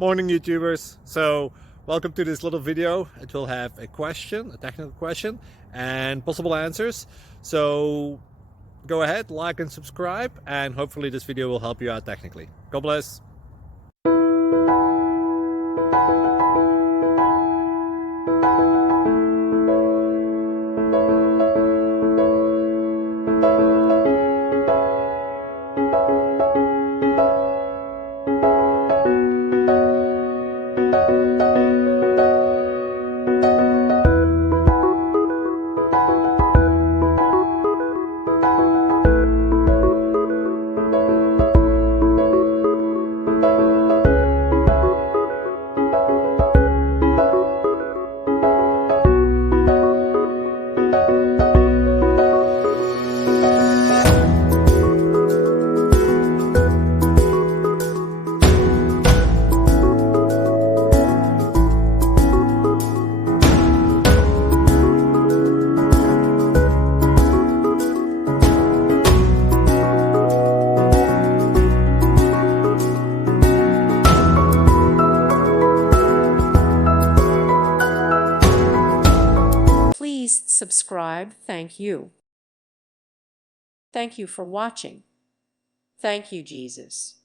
Morning YouTubers. So welcome to this little video. It will have a question, a technical question, and possible answers. So go ahead, like and subscribe, and hopefully this video will help you out technically. God bless. Please subscribe. Thank you. Thank you for watching. Thank you, Jesus.